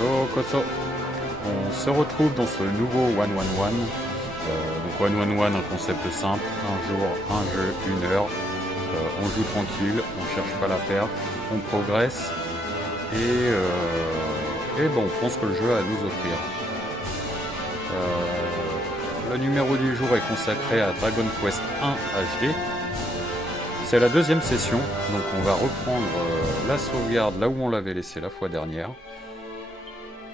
Yokoso. On se retrouve dans ce nouveau 1-1-1. Donc 1-1-1, un concept simple, un jour, un jeu, une heure. On joue tranquille, on cherche pas la perf, on progresse et bon, on prend ce que le jeu a à nous offrir. Le numéro du jour est consacré à Dragon Quest 1 HD. C'est la deuxième session, donc on va reprendre la sauvegarde là où on l'avait laissé la fois dernière.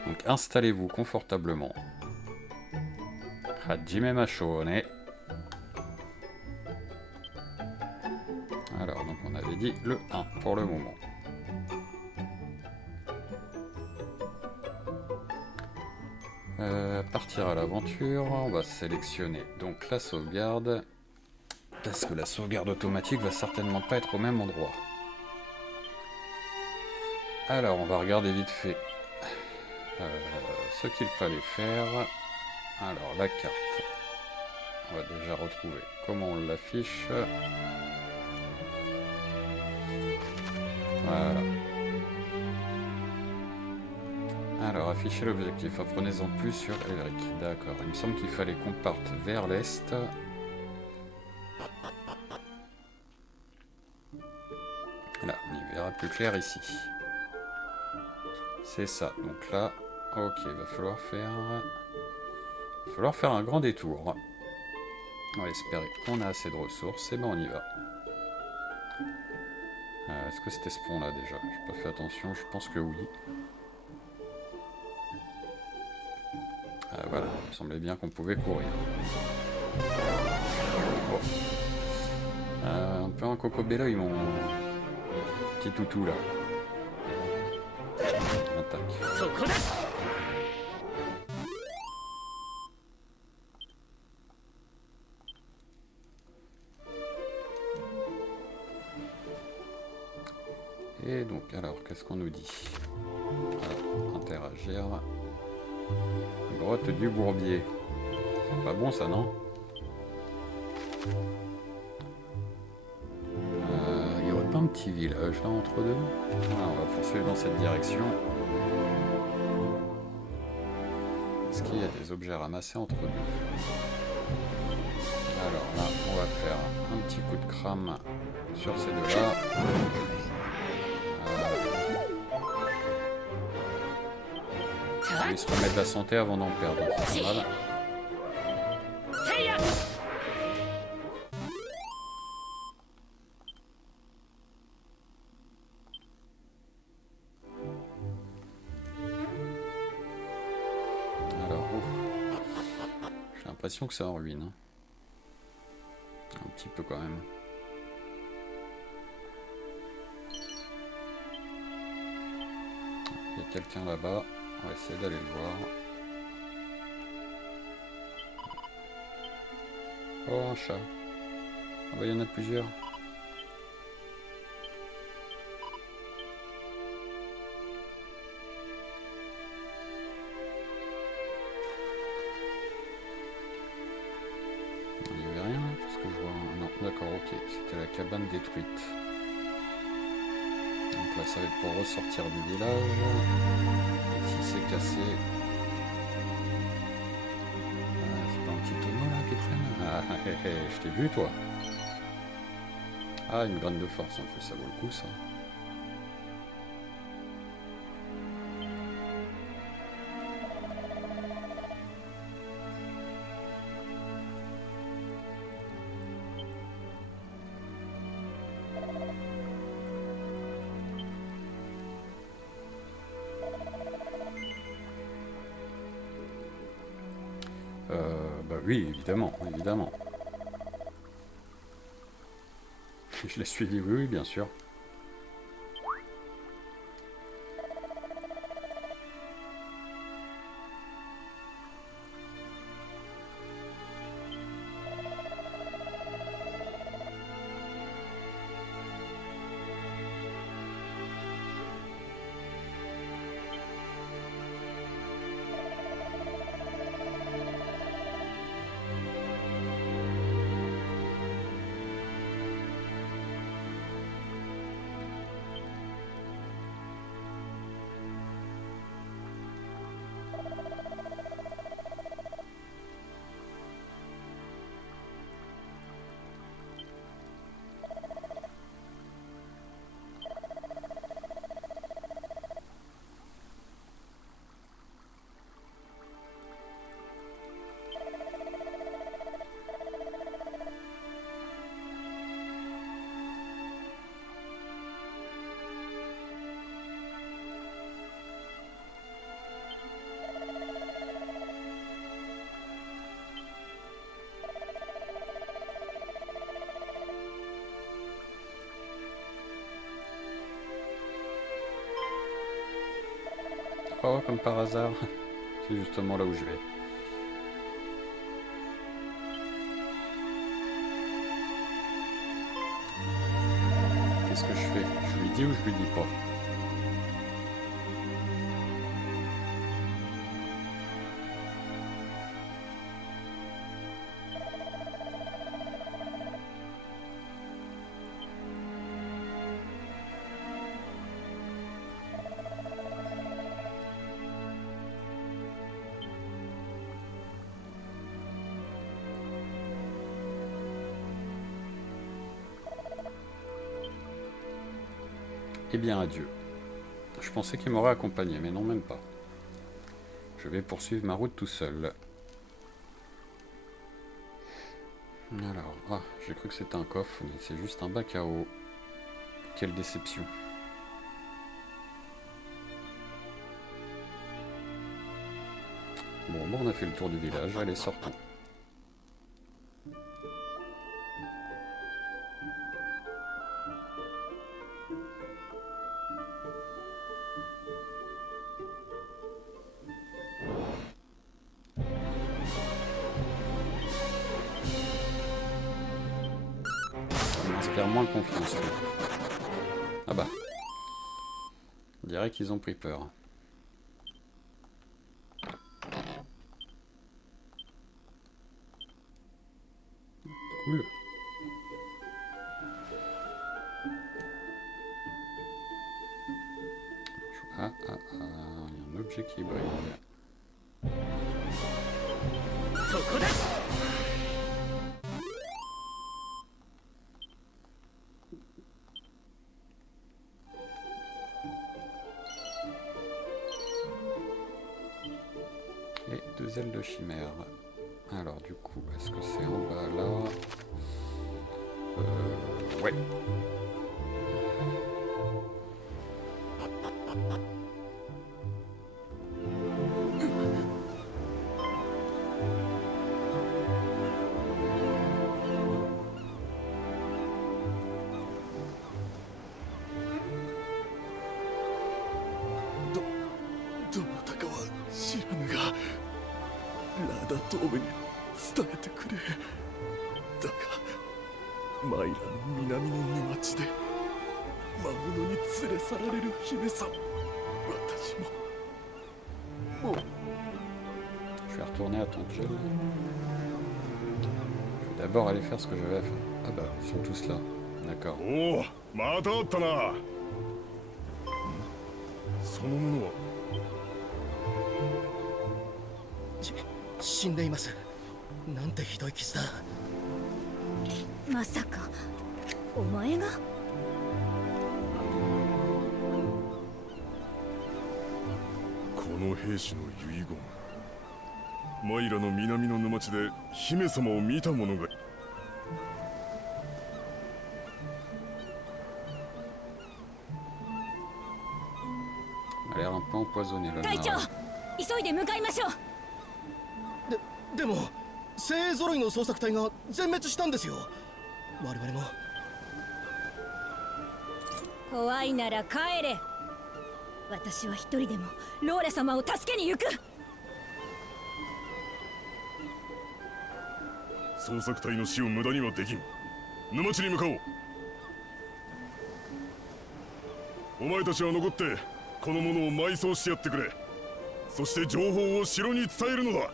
Donc installez-vous confortablement. Hajime Mashone. Alors, donc on avait dit le 1 pour le moment. Partir à l'aventure, on va sélectionner donc la sauvegarde. Parce que la sauvegarde automatique va certainement pas être au même endroit. Alors, on va regarder vite fait ce qu'il fallait faire. Alors, la carte. On va déjà retrouver comment on l'affiche. Voilà. Alors, afficher l'objectif. Apprenez-en plus sur Elric. D'accord. Il me semble qu'il fallait qu'on parte vers l'est. Là, on y verra plus clair ici. C'est ça. Donc là, ok, il va falloir faire un grand détour. On va espérer qu'on a assez de ressources. Et ben on y va. Est-ce que c'était ce pont là déjà? J'ai pas fait attention, je pense que oui. Voilà, il me semblait bien qu'on pouvait courir. Bon. Un peu un cocobello, mon petit toutou là. Attaque. Et donc, alors, qu'est-ce qu'on nous dit? Alors, interagir. Grotte du Bourbier. C'est pas bon ça, non? Il n'y aurait pas un petit village là entre deux? Voilà, on va poursuivre dans cette direction. Est-ce qu'il y a des objets ramassés entre deux? Alors là, on va faire un petit coup de crame sur ces deux-là. Il se remet de la santé avant d'en perdre. C'est pas mal. Alors, j'ai l'impression que c'est en ruine. Hein. Un petit peu quand même. Il y a quelqu'un là-bas. On va essayer d'aller le voir. Oh, un chat. Ah bah il y en a plusieurs. Il n'y avait rien là, parce que je vois... Non, d'accord, ok. C'était la cabane détruite. Donc là, ça va être pour ressortir du village. Ici, c'est cassé. C'est pas un petit tonneau là qui traîne? Ah, je t'ai vu, toi. Ah, une graine de force, en fait, ça vaut le coup, ça. Bah oui, évidemment, évidemment. Je l'ai suivi, oui, oui, bien sûr. Oh, comme par hasard. C'est justement là où je vais. Qu'est-ce que je fais? Je lui dis ou je lui dis pas? Eh bien, adieu. Je pensais qu'il m'aurait accompagné, mais non, même pas. Je vais poursuivre ma route tout seul. Alors, ah, j'ai cru que c'était un coffre, mais c'est juste un bac à eau. Quelle déception. Bon, on a fait le tour du village, allez, sortons. Ça m'inspire moins confiance, lui. Ah bah. On dirait qu'ils ont pris peur. Cool. Ah, il y a un objet qui brille. Et 2 ailes de chimère. Alors du coup, est-ce que c'est en bas là? Ouais. Je vais retourner à Tongel. Je vais d'abord aller faire ce que j'avais à faire. Ah bah, ils sont tous là. D'accord. Oh, またあったな。そのものは死んでいます。なんてひどい傷だ。まさかお前が？この兵士の遺言。マイラの南の沼地で姫様を見た者が。A l'air un peu empoisonné là. 隊長、急いで向かいましょう。でも精鋭揃いの捜索隊が全滅したんですよ。我々も。怖いなら帰れ。私は一人でもローラ様を助けに行く。捜索隊の死を無駄にはできん。沼地に向かおう。お前たちは残ってこの者を埋葬してやってくれ。そして情報を城に伝えるのだ。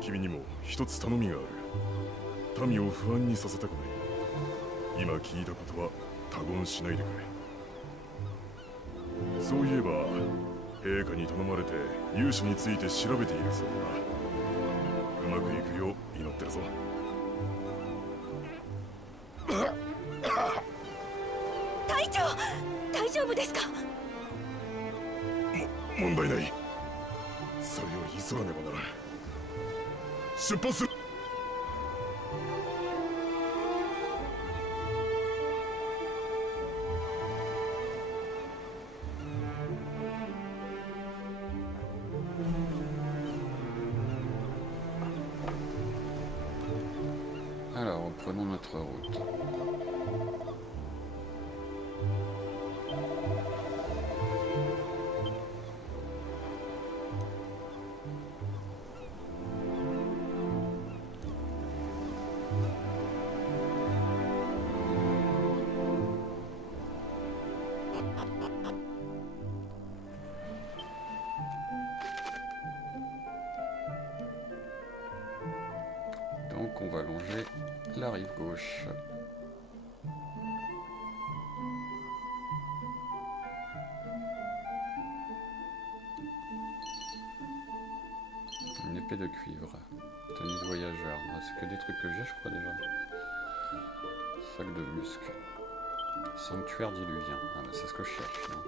君にも一つ頼みがある。民を不安にさせたくない。今聞いたことは他言しないでくれ。そういえば陛下に頼まれて勇者について調べているそうだ。うまくいくよう祈ってるぞ。隊長、大丈夫ですか？問題ない。それを急がねばならん。出発する。Alors, prenons notre route. longer la rive gauche. Une épée de cuivre. Tenue de voyageur. Ah, c'est que des trucs que j'ai, je crois déjà. Sac de musc. Sanctuaire d'Illuvien. Ah, bah, c'est ce que je cherche. Non.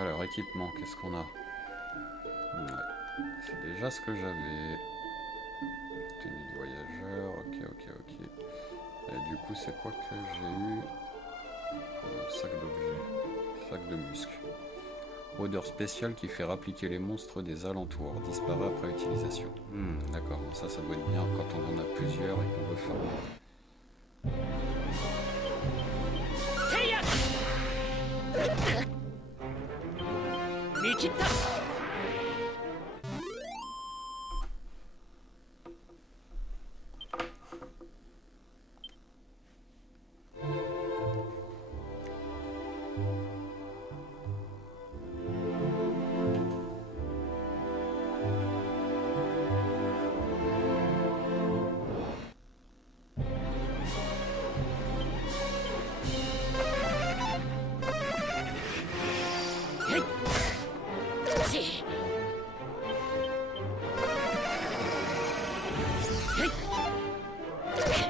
Alors, équipement, qu'est-ce qu'on a? Ouais. C'est déjà ce que j'avais. Tenue de voyageur. Ok. Et du coup, c'est quoi que j'ai eu? Sac d'objets. Sac de musc. Odeur spéciale qui fait rappliquer les monstres des alentours. Disparaît après utilisation. D'accord, ça doit être bien quand on en a plusieurs et qu'on veut faire.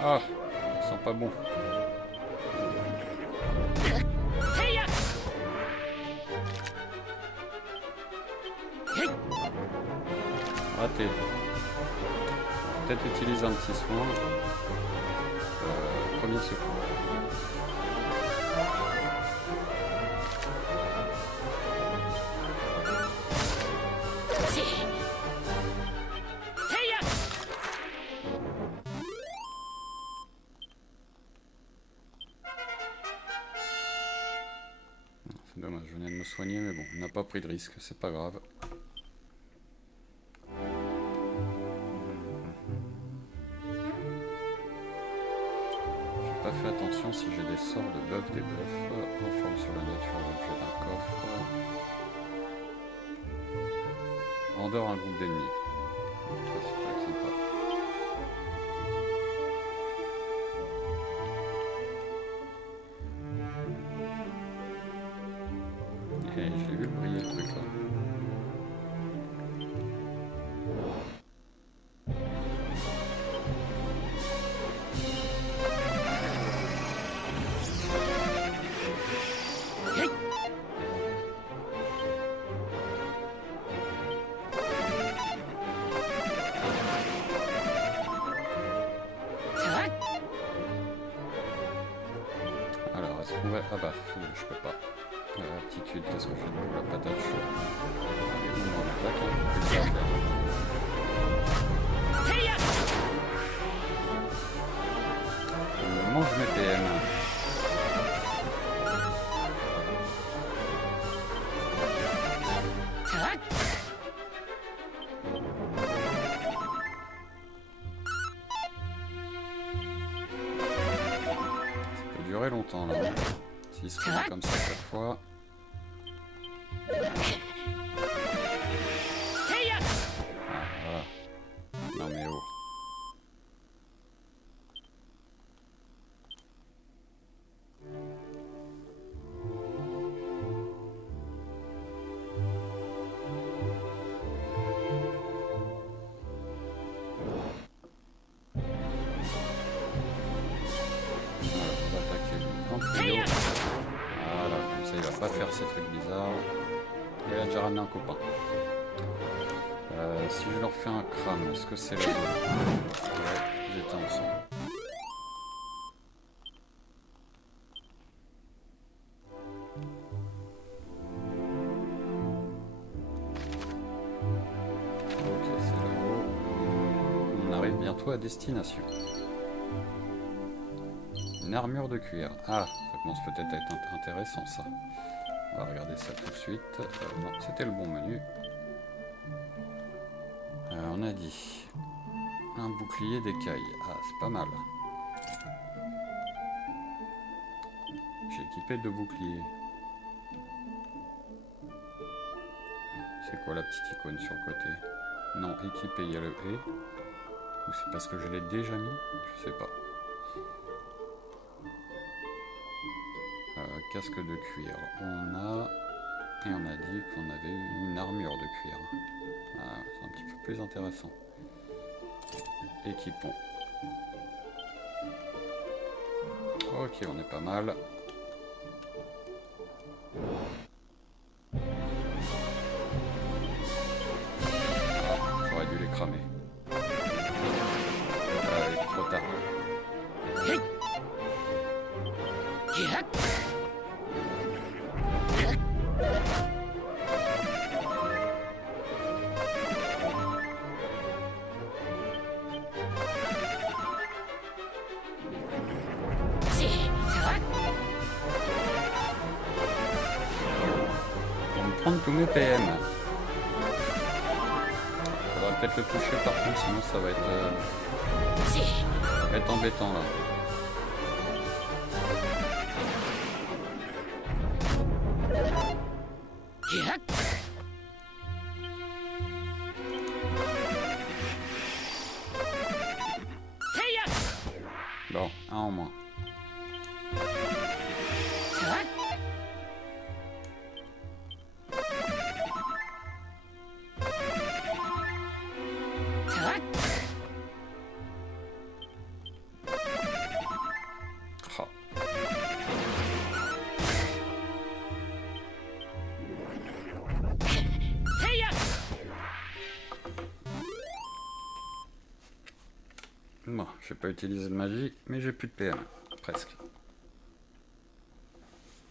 Ah, ça sent pas bon. Raté. Peut-être utiliser un petit soin. Premier secours. C'est dommage, je venais de me soigner, mais bon, on n'a pas pris de risque, c'est pas grave. J'ai pas fait attention si j'ai des sorts de buff, des buffs. Informe sur la nature l'objet d'un coffre. Endort un groupe d'ennemis. Ça, c'est pas sympa. Et je l'ai vu le briller, le truc là. Alors, est-ce qu'on va... Ah bah, je peux pas. Aptitude, qu'est-ce que je fais de la patate chaude? Allez, on en attaque, hein, c'est ça à faire. Je mange mes PM. Ça peut durer longtemps là. S'il se fait comme ça chaque fois. Ah, voilà. Non mais oh. Voilà, comme ça il va pas faire ces trucs bizarres. Il a déjà ramené un copain. Si je leur fais un crâne, est-ce que c'est la zone? Ouais, ils étaient ensemble. Ok, c'est là-haut. On arrive bientôt à destination. Une armure de cuir. Ah, ça commence peut-être à être intéressant ça. On va regarder ça tout de suite. Non, c'était le bon menu. On a dit un bouclier d'écaille. Ah, c'est pas mal. J'ai équipé 2 boucliers. C'est quoi la petite icône sur le côté? Non, équipé, il y a le E. Ou c'est parce que je l'ai déjà mis? Je sais pas. Casque de cuir. On a... Et on a dit qu'on avait une armure de cuir. Ah, c'est un petit peu plus intéressant. Équipons. Ok, on est pas mal. J'aurais dû les cramer. Trop tard. On va me prendre tous mes PM. Faudra peut-être le toucher par contre, sinon ça va être embêtant là. Bon, un en moins. Oh. Bon, j'ai pas utilisé de magie, mais j'ai plus de PM, presque.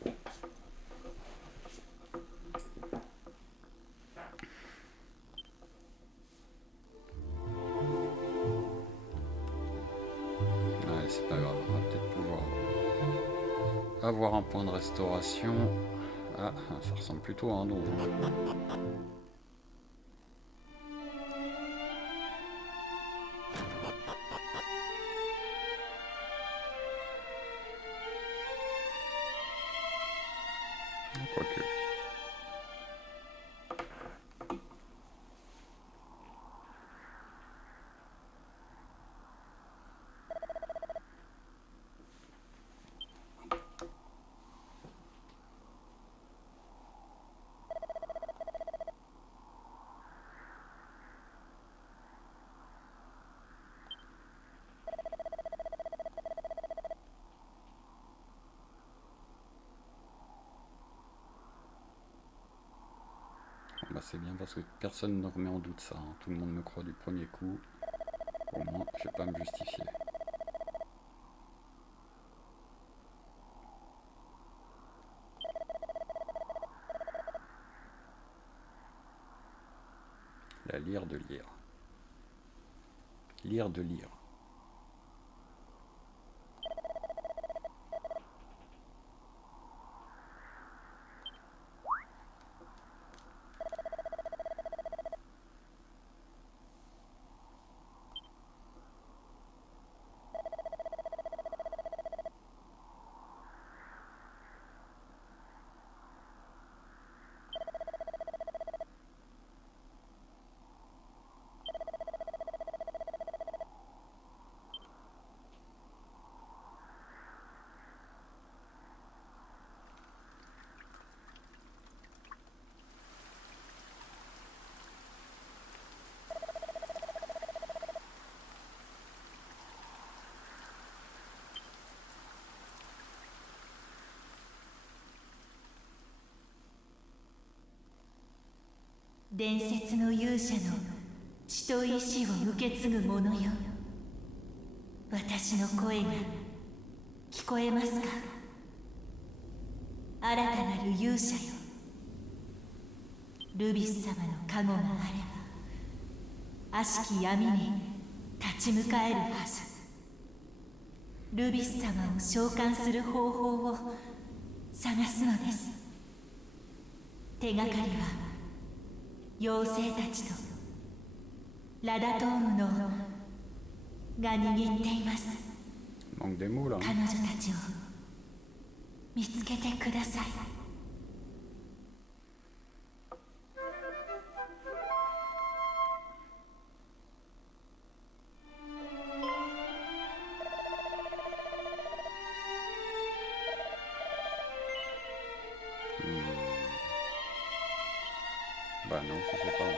Ouais, c'est pas grave, on va peut-être pouvoir avoir un point de restauration. Ah, ça ressemble plutôt à un donjon. Quoique. Bah c'est bien parce que personne ne remet en doute ça, hein. Tout le monde me croit du premier coup. Au moins, je vais pas me justifier. La lyre de lyre. Lyre de lyre.伝説の勇者の血と意志を受け継ぐ者よ。私の声が聞こえますか？新たなる勇者よ。ルビス様の加護があれば悪しき闇に立ち向かえるはず。ルビス様を召喚する方法を探すのです。手がかりは妖精たちとラダトームのが握っています。彼女たちを見つけてください。Bah non, je sais pas.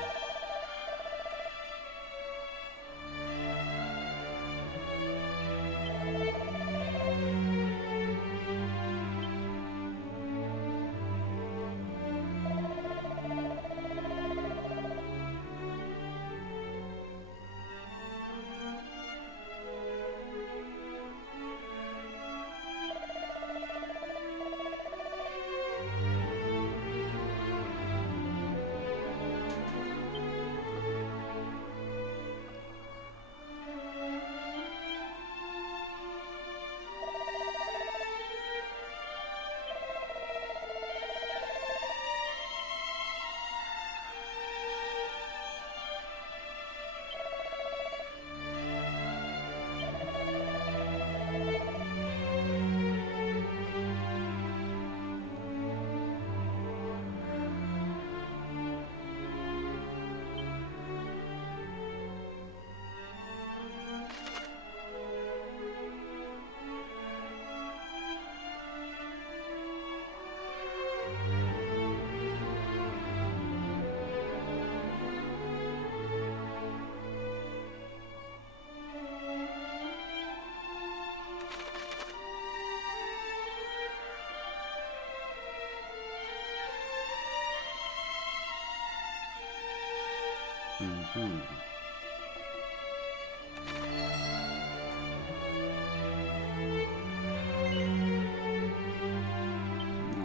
Mhm.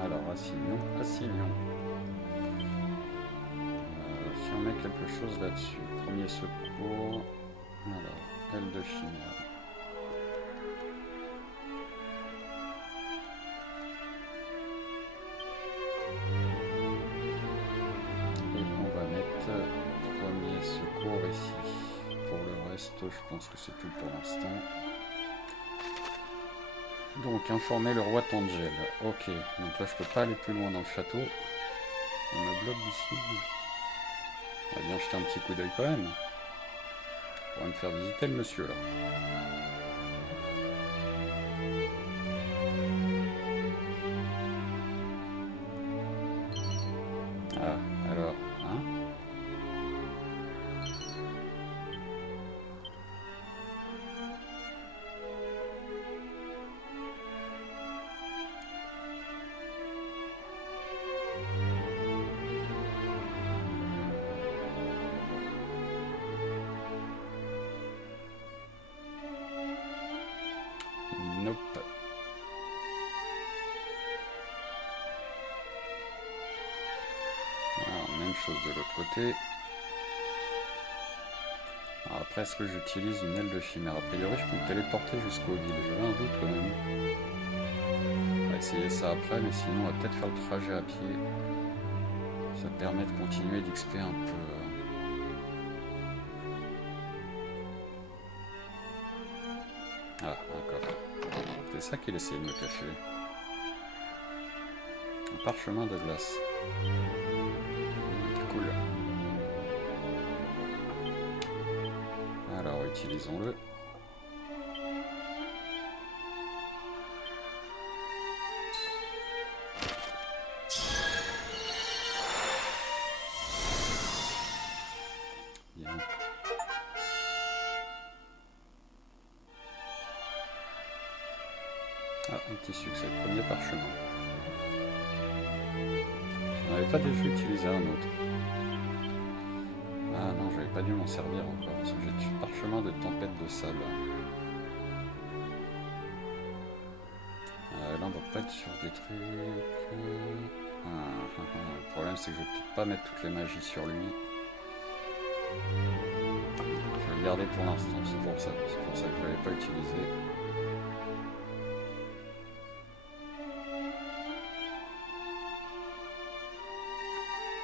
Alors, assignons, assignons. Si on met quelque chose là-dessus, premier secours. Alors, aile de chimère. Et on va mettre premier secours ici. Pour le reste, je pense que c'est tout pour l'instant. Donc, informer le roi Tangel. Ok, donc là je peux pas aller plus loin dans le château. On me bloque d'ici. On va bien jeter un petit coup d'œil quand même. Pour me faire visiter le monsieur là. Ah, alors, hein? Nope. Alors, même chose de l'autre côté. Alors après, est-ce que j'utilise une aile de chimère? A priori, je peux me téléporter jusqu'aux villes. J'avais un doute quand même. On va essayer ça après, mais sinon, on va peut-être faire le trajet à pied. Ça permet de continuer d'XP un peu. Ah, un coffre. C'est ça qu'il essayait de me cacher. Un parchemin de glace. Cool. Alors, utilisons-le. Bien. Ah, un petit succès. Premier parchemin. On n'avait pas déjà utilisé un autre. Ah non, j'avais pas dû m'en servir encore, parce que j'ai du parchemin de tempête de sable. Là, on va pas être sur des trucs... Le problème, c'est que je vais peut-être pas mettre toutes les magies sur lui. Je vais le garder pour l'instant, c'est pour ça que je l'avais pas utilisé.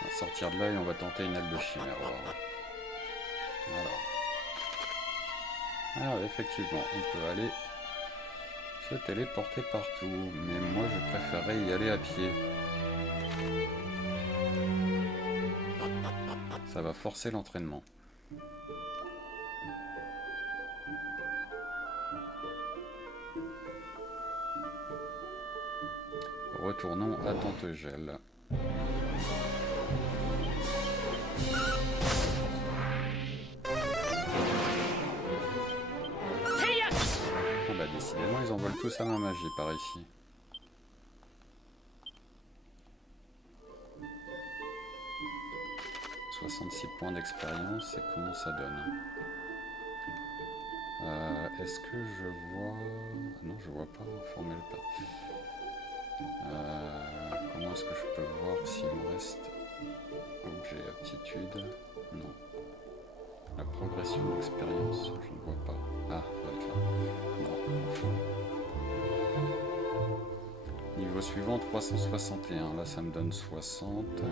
On va sortir de là et on va tenter une aile de chimère. Alors, effectivement, on peut aller se téléporter partout, mais moi je préférerais y aller à pied. Ça va forcer l'entraînement. Retournons à Tantegel. Décidément, ils en veulent tous à ma magie par ici. « 66 points d'expérience, et comment ça donne? Est-ce que je vois... Ah non, je vois pas informer le père. Comment est-ce que je peux voir s'il me reste objet, aptitude? Non. La progression d'expérience, je ne vois pas. Ah, ça va être là. Non, faux. Niveau suivant, 361. Là, ça me donne 60.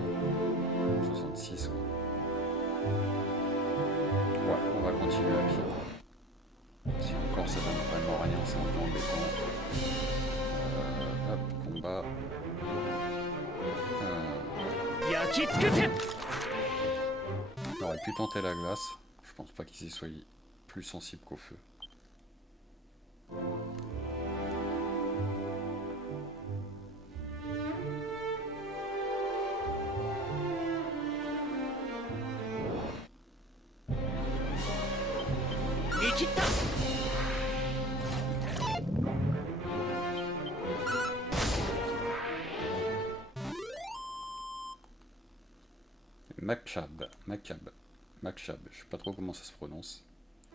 66, quoi. Ouais, on va continuer à pied. Si encore ça donne vraiment rien, c'est un peu embêtant. Hop, combat. J'aurais pu tenter la glace. Je pense pas qu'ils y soient plus sensibles qu'au feu. Makchab, je sais pas trop comment ça se prononce.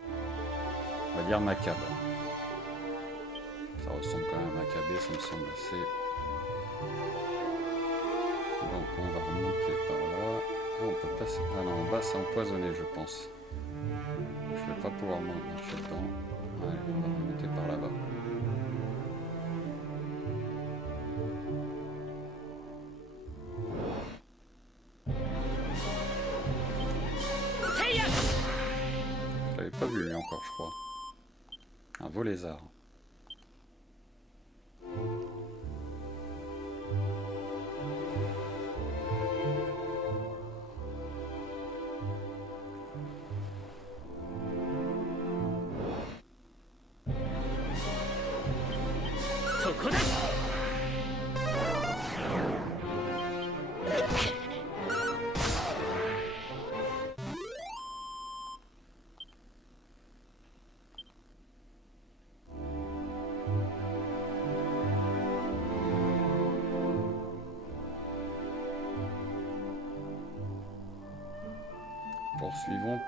On va dire Macab. Ça ressemble quand même à Macabé, ça me semble assez. Donc on va remonter par là. Ah, on peut passer. Ah non, en bas c'est empoisonné, je pense. Je vais pas pouvoir marcher dedans. Allez, on va remonter par là-bas. Je l'avais pas vu lui encore, je crois. Un volézard.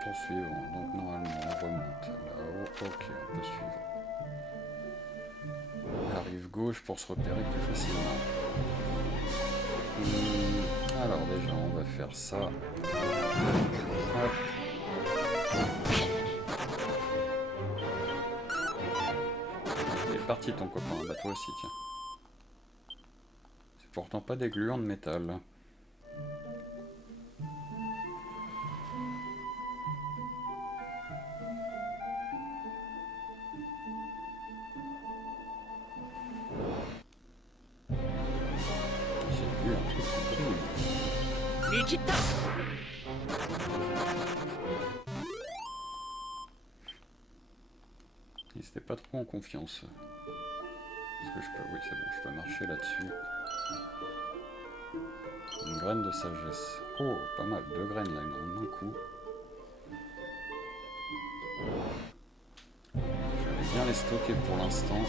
Poursuivons. Donc normalement on remonte là-haut. Ok, on peut suivre. La rive gauche pour se repérer plus facilement. Alors déjà on va faire ça. Hop. Il est parti ton copain, bah toi aussi tiens. C'est pourtant pas des gluants de métal. Ils étaient pas trop en confiance. Est-ce que je peux... Oui, c'est bon, je peux marcher là-dessus. Une graine de sagesse. Oh, pas mal. 2 graines là, en un coup. Je vais bien les stocker pour l'instant.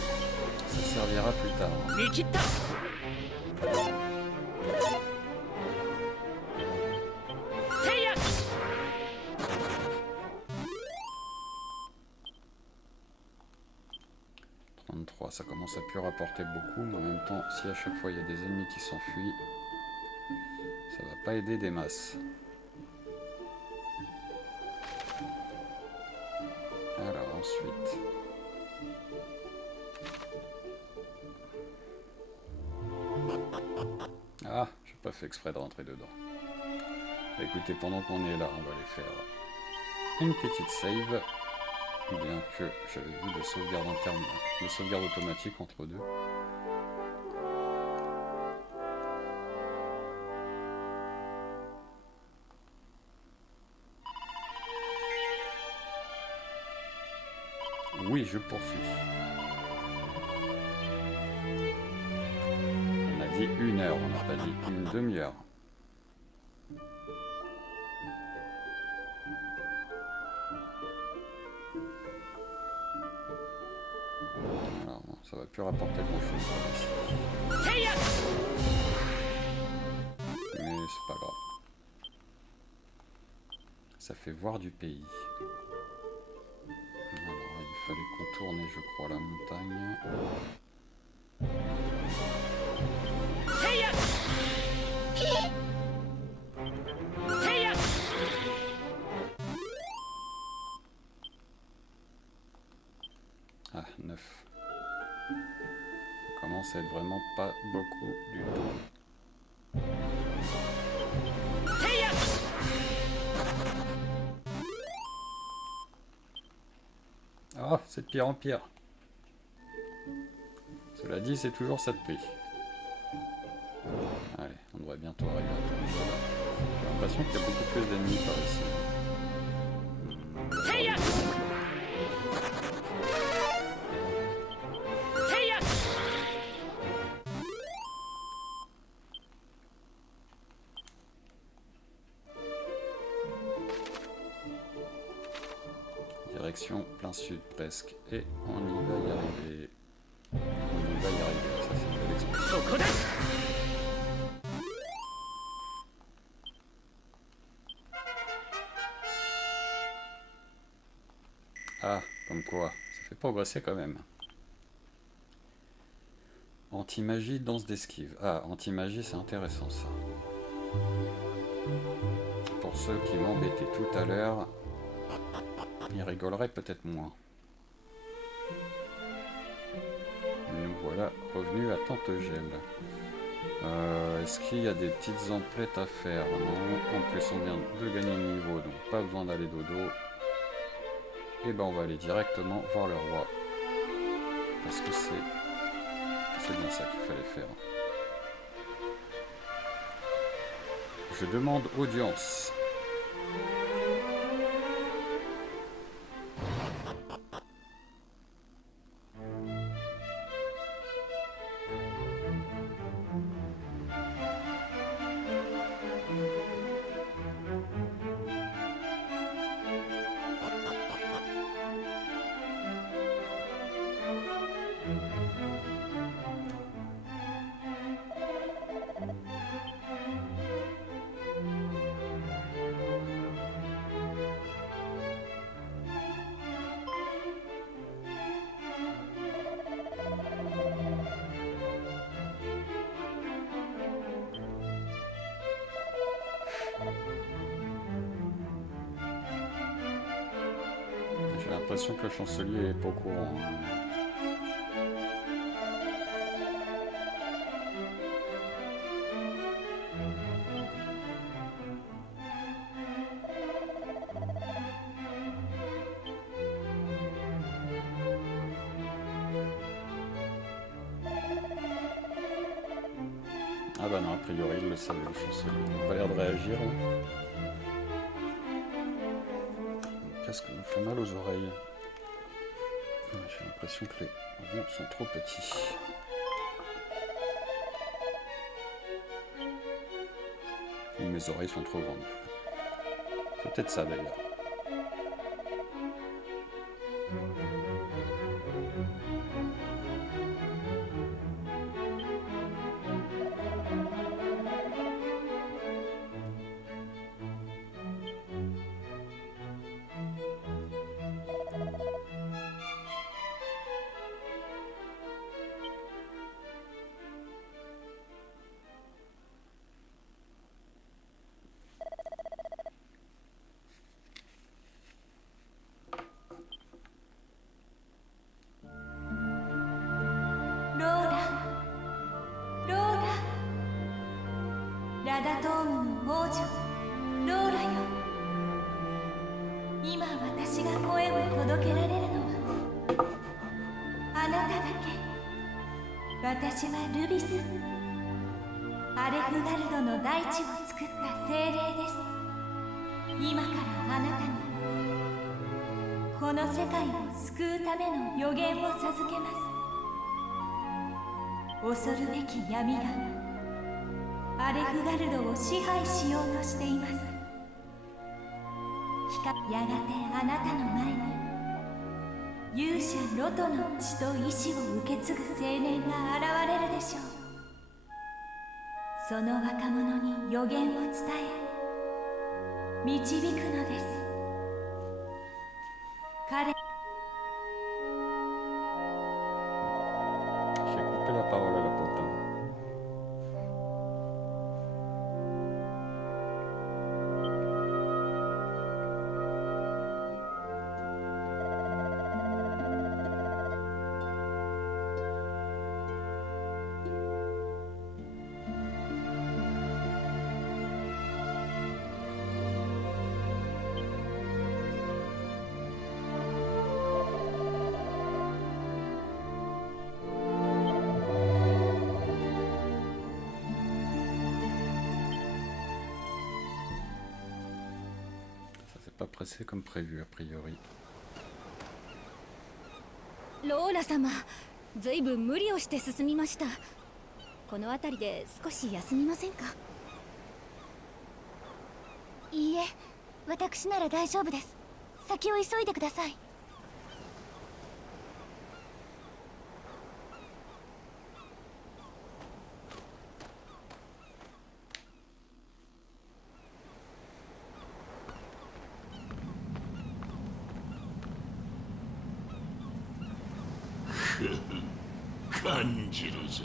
Ça servira plus tard. 33, ça commence à plus rapporter beaucoup, mais en même temps, si à chaque fois il y a des ennemis qui s'enfuient, ça va pas aider des masses. Alors ensuite... Ah, j'ai pas fait exprès de rentrer dedans. Bah, écoutez, pendant qu'on est là, on va aller faire une petite save. Bien que j'avais vu des sauvegardes internes, des sauvegardes automatiques entre deux. Oui, je poursuis. On a dit 1 heure, on n'a pas dit une demi-heure. Alors, ça va plus rapporter grand chose ici. Mais c'est pas grave. Ça fait voir du pays. Alors il fallait contourner je crois la montagne. Ah, 9. Ça commence à être vraiment pas beaucoup du tout. Ah, c'est de pire en pire. Cela dit, c'est toujours ça de prix. Allez, on devrait bientôt arriver à tomber. J'ai l'impression qu'il y a beaucoup plus d'ennemis par ici. Direction plein sud presque. Et on y va y arriver. On y va y arriver. Ça c'est une belle expression. Ah, comme quoi, ça fait progresser quand même. Anti-magie, danse d'esquive. Ah, anti-magie, c'est intéressant ça. Pour ceux qui m'embêtaient tout à l'heure, ils rigoleraient peut-être moins. Nous voilà revenus à Tantegel. Est-ce qu'il y a des petites emplettes à faire? Non, en plus on vient de gagner le niveau, donc pas besoin d'aller dodo. Et ben on va aller directement voir le roi. Parce que c'est bien ça qu'il fallait faire. Je demande audience. J'ai l'impression que le chancelier est pas au courant. Ah bah non, a priori il le savait, le chancelier. Il n'a pas l'air de réagir. Hein. Qu'est-ce que me fait mal aux oreilles? J'ai l'impression que les ronds sont trop petits. Ou mes oreilles sont trop grandes. C'est peut-être ça d'ailleurs.ラダトームの王女ローラよ。今私が声を届けられるのはあなただけ。私はルビス、アレフガルドの大地を作った精霊です。今からあなたにこの世界を救うための予言を授けます。恐るべき闇がアレフガルドを支配しようとしています。やがてあなたの前に勇者ロトの血と意志を受け継ぐ青年が現れるでしょう。その若者に予言を伝え導くのです。彼 J'ai coupé la parole à la potin. Pas pressé comme prévu a priori. ローラ様、ずいぶん無理をして進みました。この辺りで少し休みませんか？いいえ、私なら大丈夫です。先を急いでください。感じるぞ、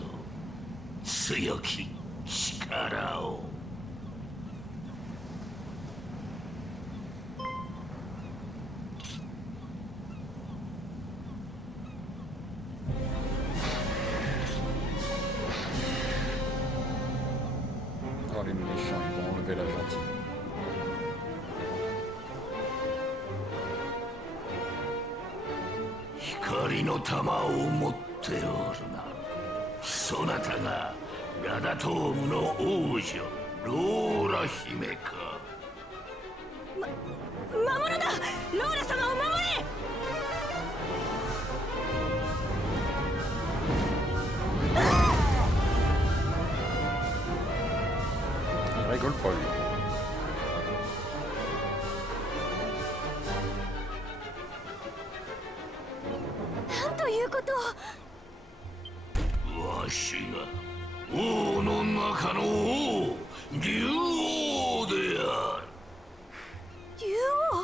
強き力を。Oh, les méchants, ils vont enlever la gentille. 光の玉を持っておるな。そなたがラダトームの王女ローラ姫か。魔物だ！ローラ様を守れ！ Il rigole pas lui. なんということを。わしが王の中の王、竜王である。竜王？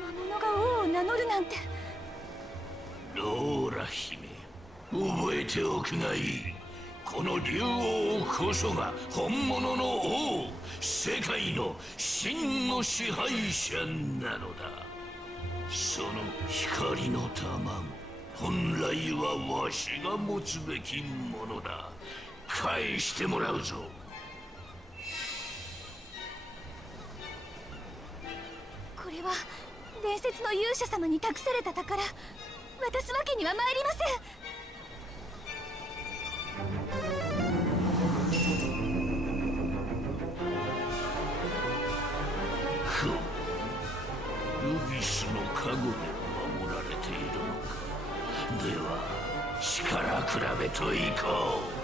魔物が王を名乗るなんて。ローラ姫、覚えておくがいい。この竜王こそが本物の王、世界の真の支配者なのだ。その光の玉、本来はわしが持つべきものだ。返してもらうぞ。これは伝説の勇者様に託された宝。渡すわけには参りません。ふむ、ルビスの加護で守られているのか。では力比べといこう。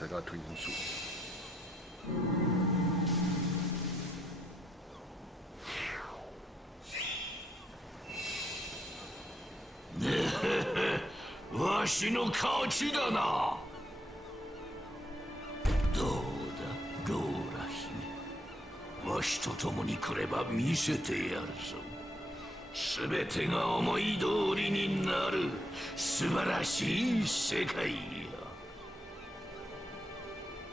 Ça gratouille en dessous. « わしの勝ちだな。どうだ、ローラ姫。わしと共に来れば見せてやるぞ。すべてが思い通りになる素晴らしい世界よ。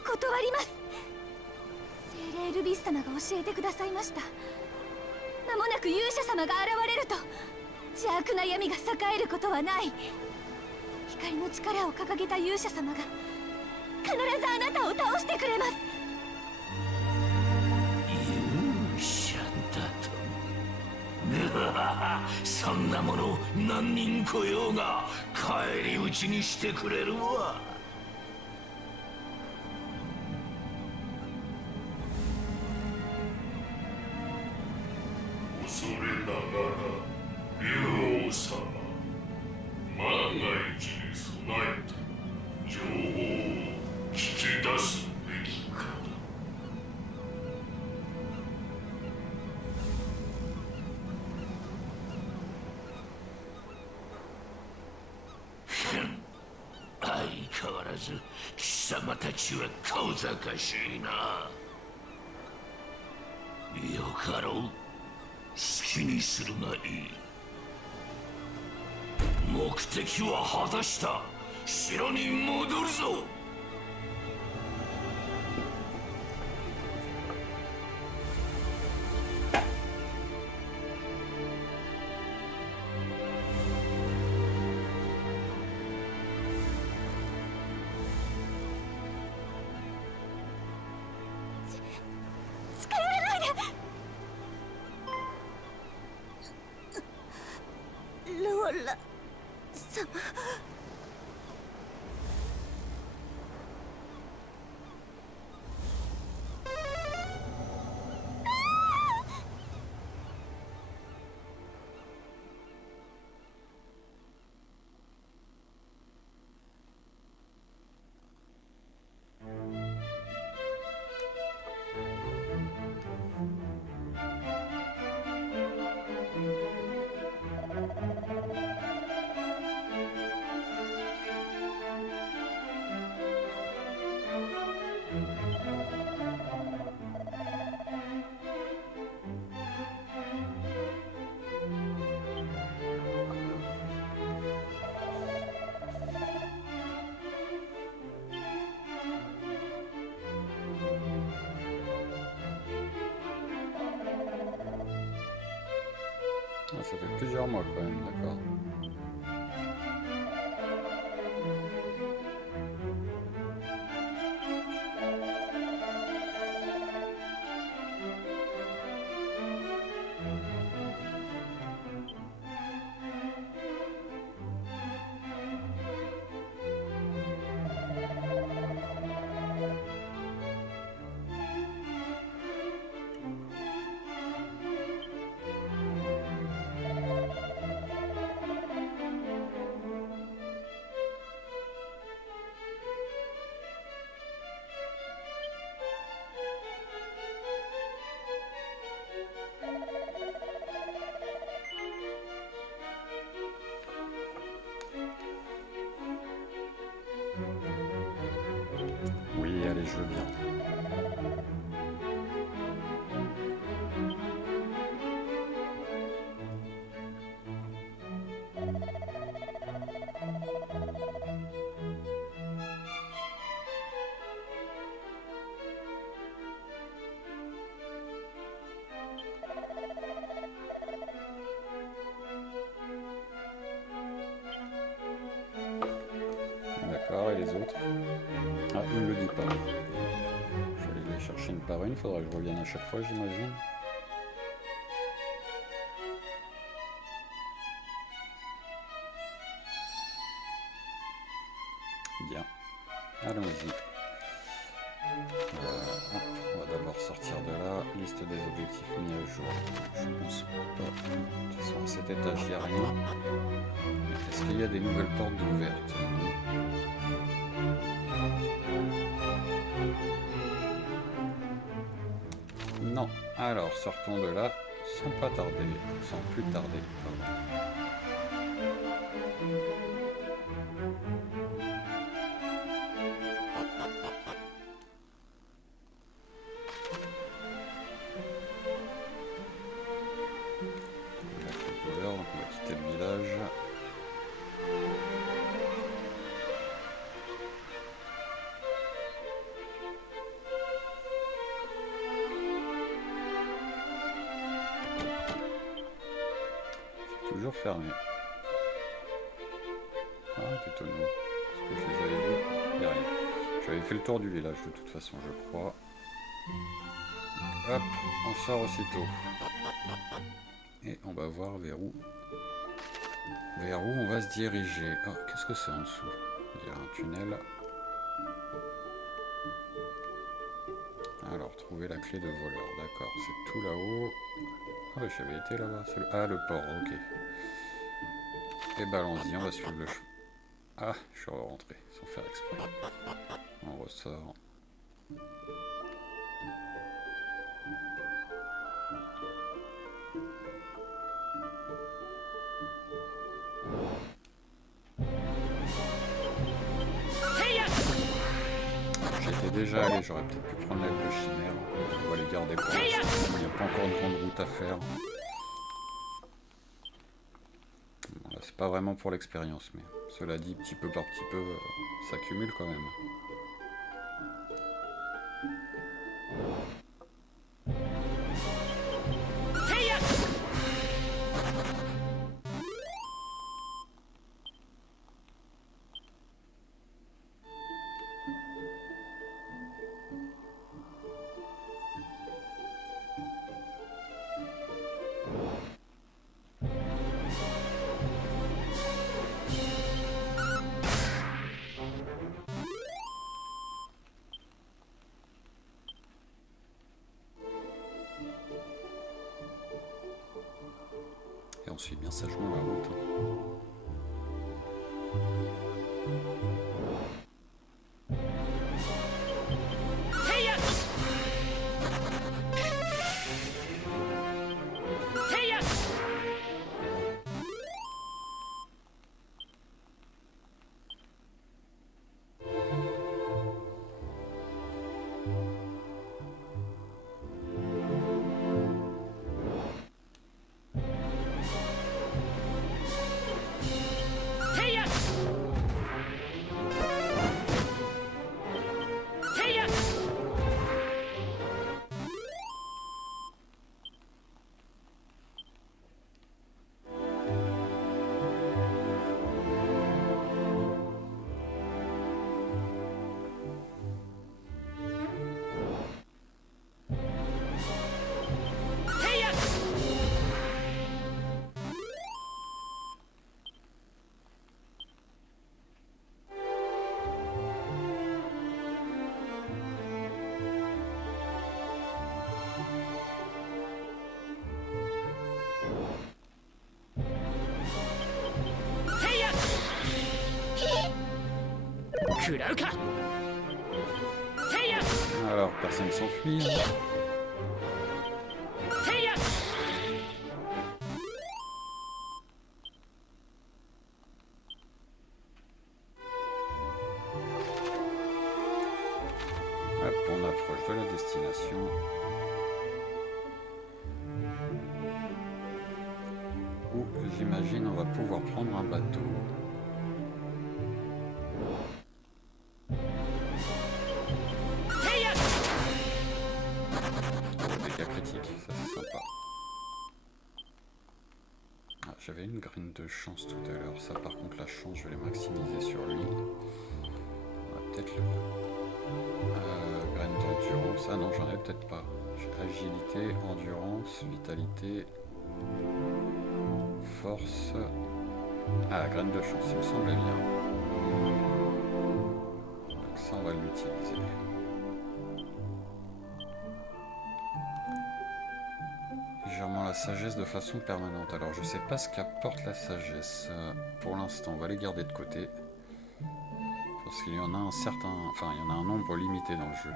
断ります。精霊ルビス様が教えてくださいました。間もなく勇者様が現れると邪悪な闇が栄えることはない。光の力を掲げた勇者様が必ずあなたを倒してくれます。勇者だと？そんなもの何人来ようが返り討ちにしてくれるわ。恐れながら竜王ず貴様たちは小賢しいな。よかろう、好きにするがいい。目的は果たした。城に戻るぞ。近寄らないで。ローラ様。Ah, ça fait plusieurs mois quand même, d'accord. Oui, allez, je veux bien. D'accord, et les autres? Ah, il ne le dit pas. Je vais les chercher une par une, faudra que je revienne à chaque fois, j'imagine. Bien, allons-y. On va d'abord sortir de là. Liste des objectifs mis à jour. Je pense pas. De toute façon, à cet étage, il n'y a rien. Est-ce qu'il y a des nouvelles portes ouvertes? Non. Alors, sortons de là sans pas tarder. Sans plus tarder. Pardon. Donc on va quitter le village. C'est toujours fermé. Ah, des tonneaux. Est-ce que je les avais vus? Il n'y a rien. J'avais fait le tour du village de toute façon, je crois. Hop, on sort aussitôt. Et on va voir vers où on va se diriger. Oh, qu'est-ce que c'est en dessous? Il y a un tunnel. Alors, trouver la clé de voleur. D'accord, c'est tout là-haut. Ah, bah, j'avais été là-bas. Ah, le port, ok. Et bah, allons-y, on va suivre le chemin. Ah, je suis rentré, sans faire exprès. On ressort. déjà allé, j'aurais peut-être pu prendre l'aide de chimère. On va les garder pour l'instant. Il n'y a pas encore de grande route à faire. Bon, là, c'est pas vraiment pour l'expérience, mais cela dit, petit peu par petit peu, ça cumule quand même. Et on suit bien sagement la route. Alors, personne s'enfuit. Hop, on approche de la destination. Où, j'imagine, on va pouvoir prendre un bateau. Ça c'est sympa. Ah, j'avais une graine de chance tout à l'heure. Ça par contre la chance je vais les maximiser sur lui. On va peut-être le... graine d'endurance. Ah non j'en ai peut-être pas. J'ai agilité, endurance, vitalité, force. Ah graine de chance, il me semblait bien. Donc ça on va l'utiliser. Légèrement la sagesse de façon permanente. Alors je sais pas ce qu'apporte la sagesse. Pour l'instant on va les garder de côté. Parce qu'il y en a un certain... Enfin il y en a un nombre limité dans le jeu.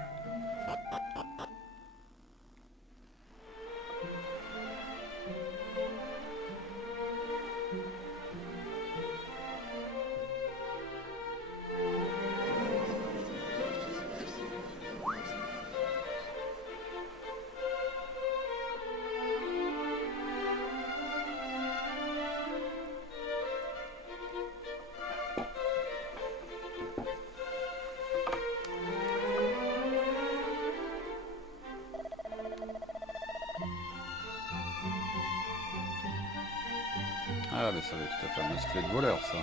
Ah, mais ça va être la fameuse clé de voleur, ça.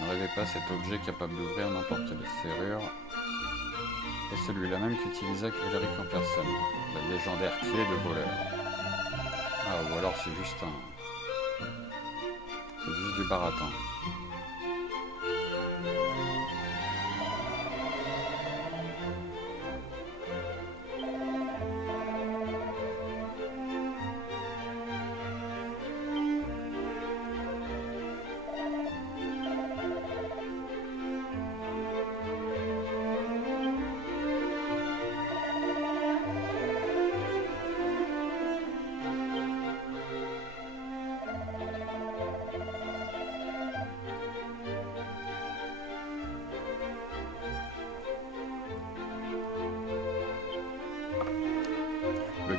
Ne rêvez pas, cet objet capable d'ouvrir n'importe quelle serrure est celui-là même qu'utilisa Elric en personne, la légendaire clé de voleur. Ah, ou alors c'est juste un... C'est juste du baratin.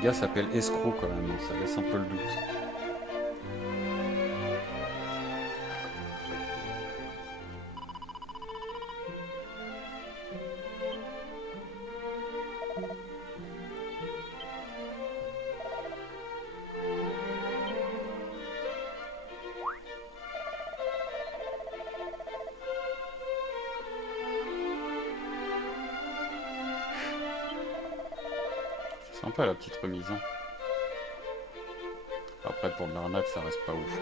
gars s'appelle Escroc quand même, ça laisse un peu le doute. Sympa la petite remise. Hein. Après pour de l'arnaque ça reste pas ouf.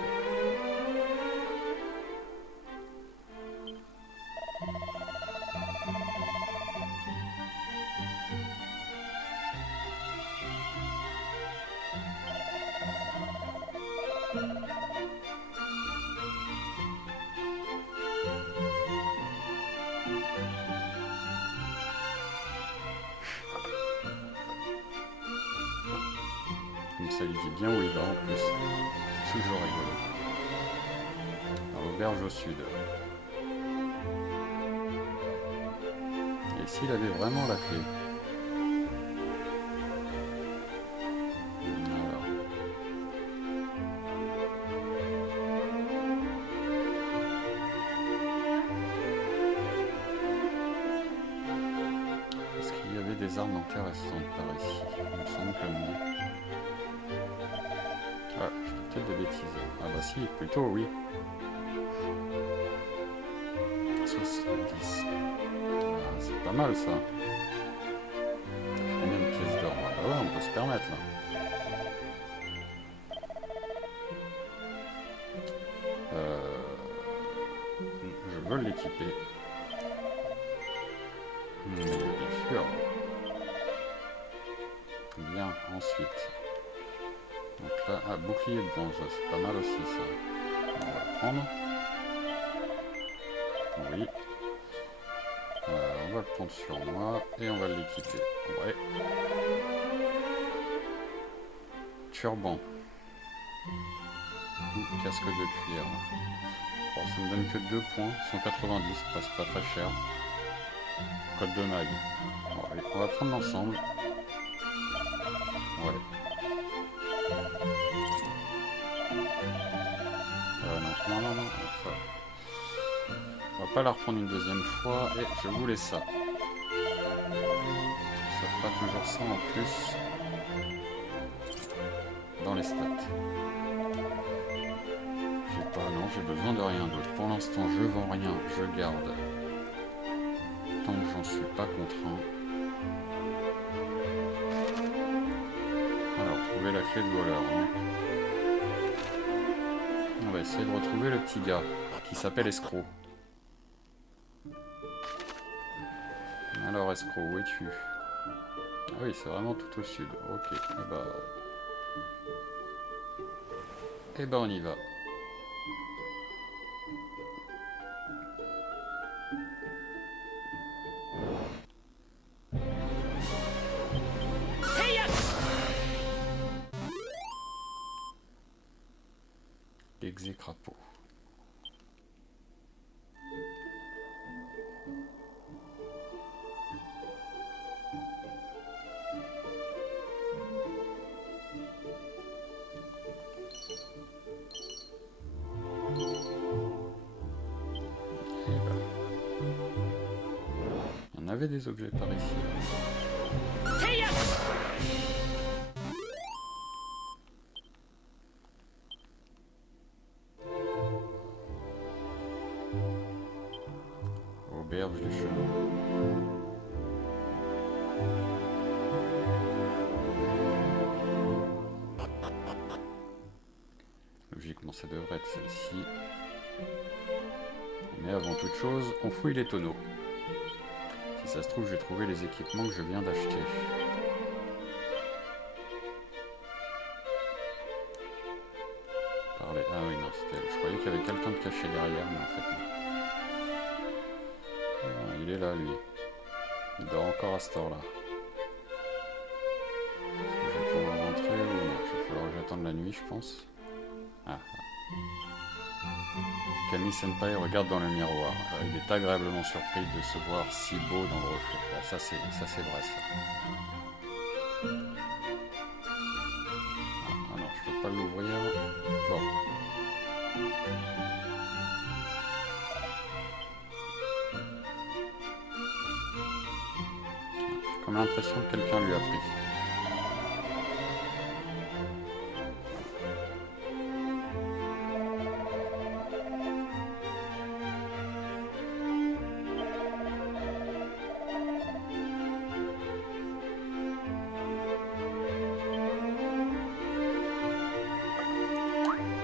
Ça lui dit bien où il va en plus. C'est toujours rigolo. Dans l'auberge au sud. Et s'il avait vraiment la clé? Alors. Est-ce qu'il y avait des armes intéressantes par ici? Il me semble que non. Ah, je fais peut-être des bêtises. Ah bah si, plutôt oui. 70. Ah, c'est pas mal ça. Combien de pièces d'or? Ah bah ouais, on peut se permettre là. Je veux l'équiper. Bien sûr. Bien, ensuite. Donc là, ah, bouclier de bronze, c'est pas mal aussi ça. On va le prendre. Oui. On va le prendre sur moi et on va l'équiper. Ouais. Turban. Ou casque de cuir. Bon, ça me donne que 2 points, 190, c'est pas très cher. Code de maille. Bon, allez, on va prendre l'ensemble. Ouais. Non, ça. On va pas la reprendre une deuxième fois et je voulais ça. Ça fera toujours ça en plus dans les stats. J'ai besoin de rien d'autre. Pour l'instant, je vends rien, je garde. Tant que j'en suis pas contraint. Alors, trouver la clé de voleur. Hein. On va essayer de retrouver le petit gars qui s'appelle Escroc. Alors Escroc, où es-tu? Ah oui, c'est vraiment tout au sud. Ok, et bah on y va. Exécrapo. On avait des objets par ici. Auberge du chemin. Logiquement, ça devrait être celle-ci. Mais avant toute chose, on fouille les tonneaux. Si ça se trouve, j'ai trouvé les équipements que je viens d'acheter. Ah oui, non, c'était elle. Je croyais qu'il y avait quelqu'un de caché derrière, mais en fait non. Ah, il est là, lui. Il dort encore à cette heure-là. Est-ce que je vais pouvoir rentrer ou non? Il va falloir que j'attende la nuit, je pense. Camille Senpai regarde dans le miroir. Il est agréablement surpris de se voir si beau dans le reflet. Ça c'est vrai ça. ouvrir. Bon. J'ai comme l'impression que quelqu'un lui a pris.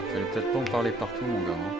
Fallait peut-être pas en parler partout, mon gars. Hein.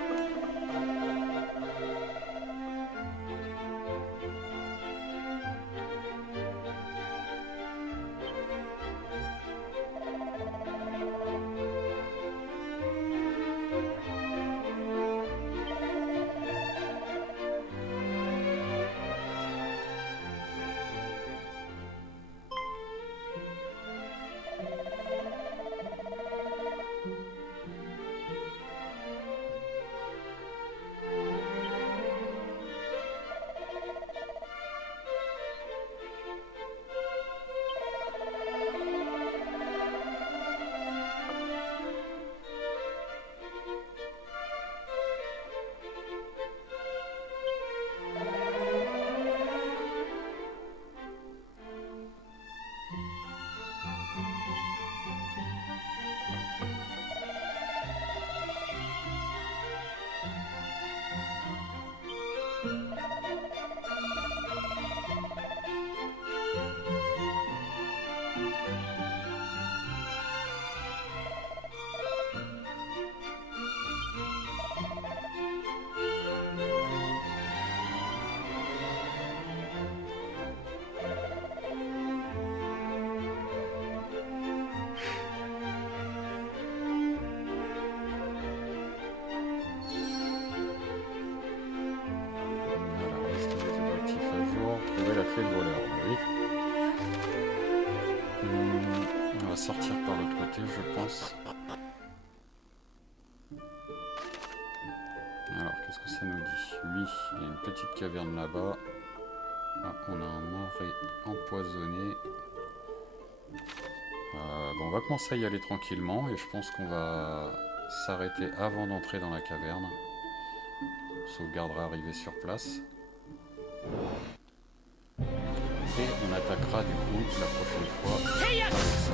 clé de voleur, oui. On va sortir par l'autre côté, je pense. Alors, qu'est-ce que ça nous dit? Oui, il y a une petite caverne là-bas. Ah, on a un marais empoisonné. Bon, on va commencer à y aller tranquillement et je pense qu'on va s'arrêter avant d'entrer dans la caverne. On sauvegardera arriver sur place. Et on attaquera du coup la prochaine fois avec ça.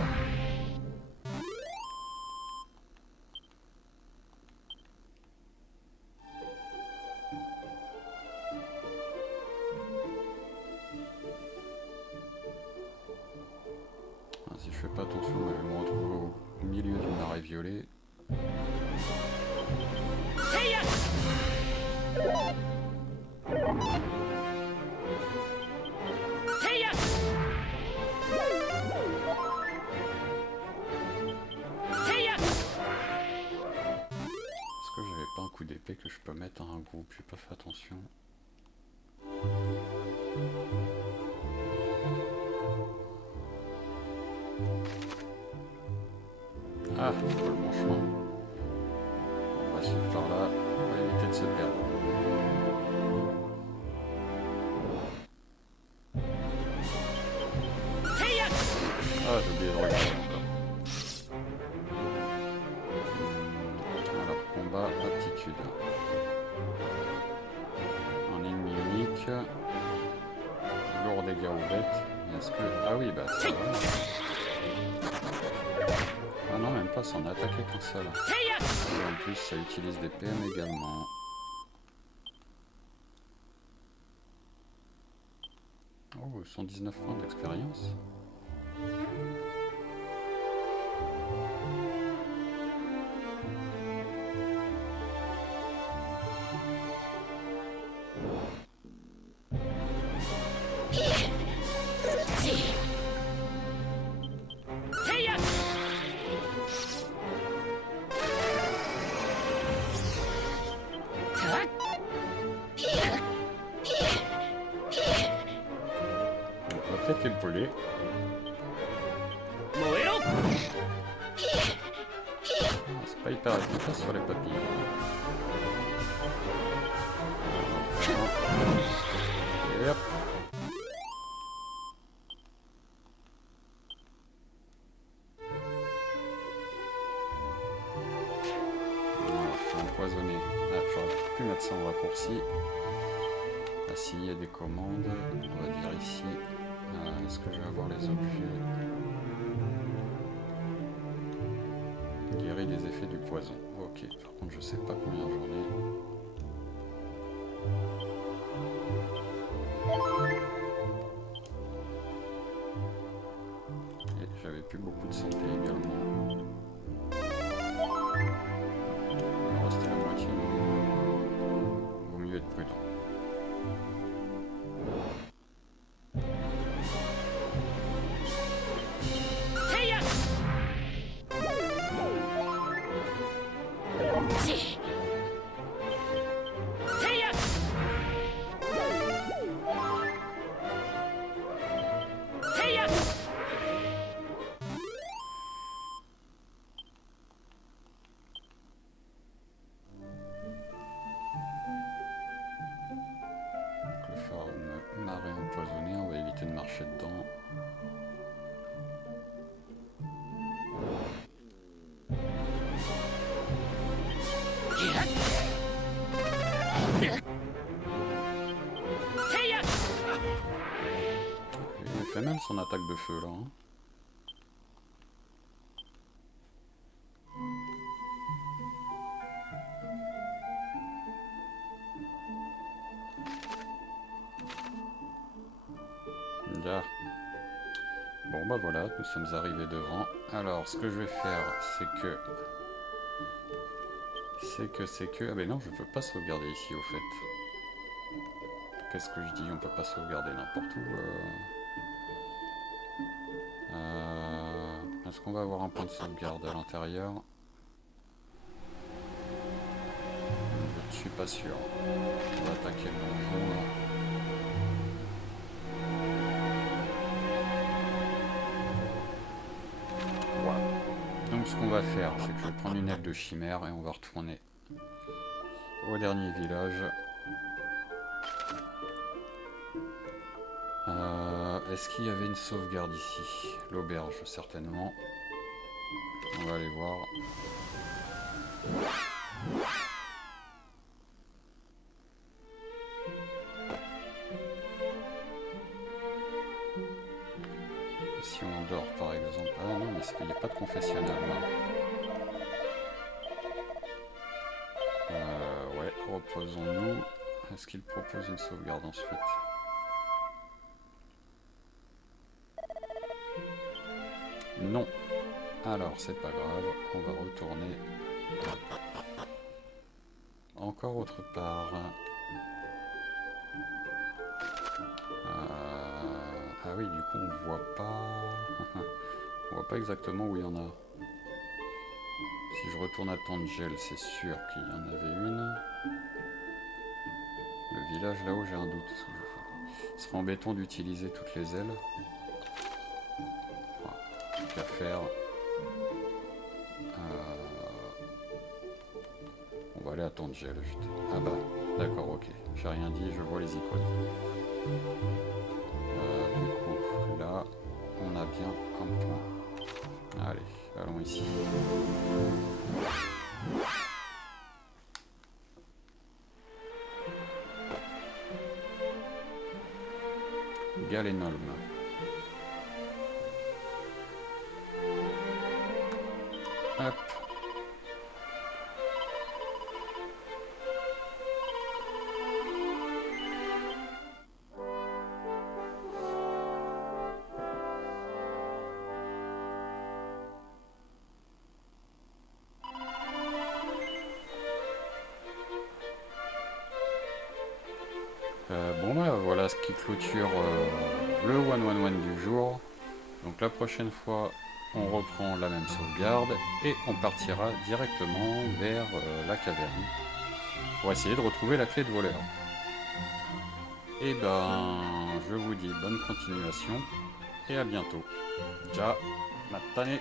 Si je fais pas attention, je vais me retrouver au milieu du marais violet. Est-ce que j'avais pas un coup d'épée que je peux mettre à un groupe? J'ai pas fait attention. Ah, c'est pas le bon chemin. On va suivre par là, on va éviter de se perdre. Ah, j'ai oublié de regarder encore. Alors, combat, aptitude. Un ennemi unique. Lourd dégâts aux bêtes. Est-ce que... Ah oui, bah ça va. Ah non, même pas, s'en attaquer qu'un seul. Et en plus, ça utilise des PM également. Oh, 119 points d'expérience. Peut-être l'épauler. C'est pas hyper efficace sur les papilles. Et hop. plus mettre ça en raccourci. Ah si, il y a des commandes. On va dire ici. Est-ce que je vais avoir les objets? Guérit des effets du poison. Ok, par contre je sais pas combien j'en ai. Et j'avais plus beaucoup de santé également. Il en restait la moitié, mais vaut mieux être prudent. Marée empoisonnée, on va éviter de marcher dedans. Il fait même son attaque de feu là. Hein. Déjà. Bon bah voilà, nous sommes arrivés devant. Alors ce que je vais faire, c'est que... Ah ben non, je peux pas sauvegarder ici au fait. Qu'est-ce que je dis? On peut pas sauvegarder n'importe où. Est-ce qu'on va avoir un point de sauvegarde à l'intérieur? Je ne suis pas sûr. On va attaquer le donjon là. Donc ce qu'on va faire, c'est que je vais prendre une aile de chimère et on va retourner au dernier village. Est-ce qu'il y avait une sauvegarde ici? L'auberge, certainement. On va aller voir. Si on dort par exemple. Ah non, mais il n'y a pas de confessionnal là. Ouais, reposons-nous. Est-ce qu'il propose une sauvegarde ensuite? Non. Alors, c'est pas grave. On va retourner encore autre part. Ah oui, du coup, on voit pas... on voit pas exactement où il y en a. Si je retourne à Tangel, c'est sûr qu'il y en avait une. Le village là-haut, j'ai un doute. Ce serait embêtant d'utiliser toutes les ailes. Tant qu'à faire. On va aller à Tangel. Ah bah, d'accord, ok. J'ai rien dit, je vois les icônes. Du coup, là, on a bien un point. Allez, allons ici. Galenholm. Hop. Bon bah voilà ce qui clôture le 1-1-1 du jour. Donc la prochaine fois on reprend la même sauvegarde et on partira directement vers la caverne pour essayer de retrouver la clé de voleur. Et ben je vous dis bonne continuation et à bientôt. Ciao, matane.